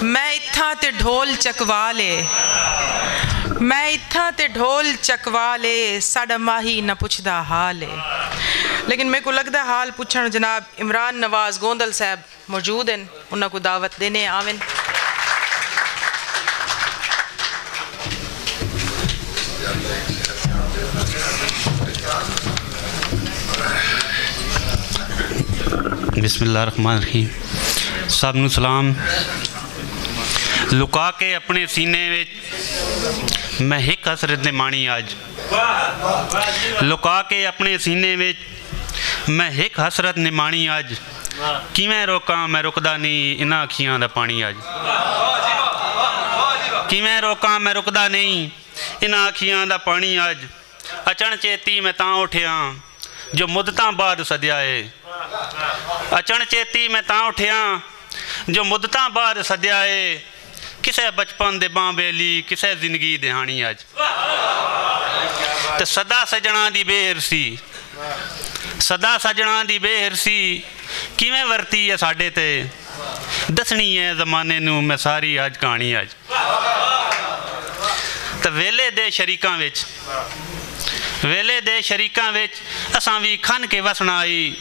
मैं इत्थां ते ढोल चकवा ले, मैं इत्थां ते ढोल चकवा ले, साड़ा माही न पुछदा हाल है। लेकिन मेरे को लगता हाल पुछण जनाब इमरान नवाज गोंदल साहब मौजूद हैं, उन्होंने को दावत देने आवन। बिस्मिल्लाहिर्रहमानिर्रहीम। सब नूं सलाम। लुका के अपने सीने विच मैं एक हसरत ने माणी अज, लुका के अपने सीने विच मैं एक हसरत ने माणी अज, किवें रोकां मैं रुकदा नहीं इन्हां अखियां दा पानी अज, किवें रोकां मैं रुकदा नहीं इन्हां अखियां दा पानी अज। अचन चेती मैं तां उठिया जो मुद्दतां बाद सद्या है, अचन चेती मैं तां उठिया जो मुद्दतां बाद सद्या है, किसे बचपन दे बां बेली किसे जिंदगी दिहानी अज। ते सदा सजना दी बेहरसी, सदा सजना दी बेहरसी किवें वरती है साडे ते, दसनी है जमाने नूं मैं सारी अज कहानी अज। ते वेले दे शरीकां विच, वेले दे शरीकां विच असां भी खन के वसना आई,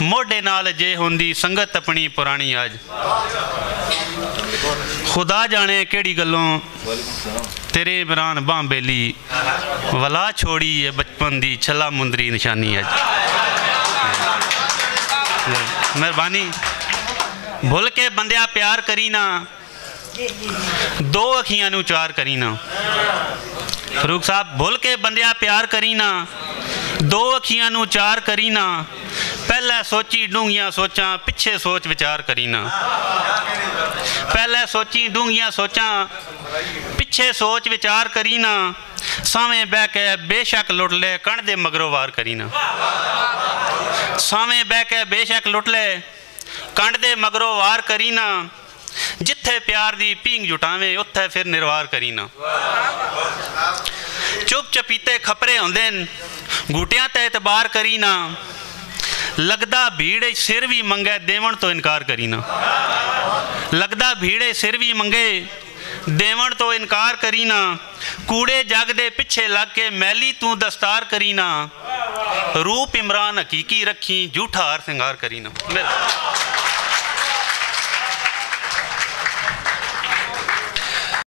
मोढे नाल जे होंदी संगत अपनी पुरानी अज। खुदा जाने केड़ी गल्लों तेरे इमरान बां बेली, वला छोड़ी है बचपन दी छला मुंदरी निशानी अज। मेहरबानी। भुल के बंदिया प्यार करी ना, दो अखियां नूं चार करी ना। फरूक साहब, भुल के बंदिया प्यार करी ना, दो अखियां नूं चार करी ना, पहले सोची डूंगियां सोचां पिछे सोच विचार करी ना, पहले सोची डूंगियां सोचां पिछे सोच विचार करी ना, सावें बह के बेशक लुट ले कण दे मगरों वार करी ना, सावें बह के बेशक लुट ले कंड दे मगरों वार करी ना, जिथे प्यार दी पींग जुटावे उत्थे फिर निर्वार करी ना। चुप चपीते खपरे होंदे न गूटियां ते एतबार करी ना, लगदा भीड़ सिर भी मंगे देवण तो इनकार करी ना, लगदा भीड़ सिर भी मंगे देवण तो इनकार करी ना, कूड़े जग दे पिछे लग के मैली तू दस्तार करी ना, रूप इमरान हकीकी रखी झूठा हार सिंगार करी ना।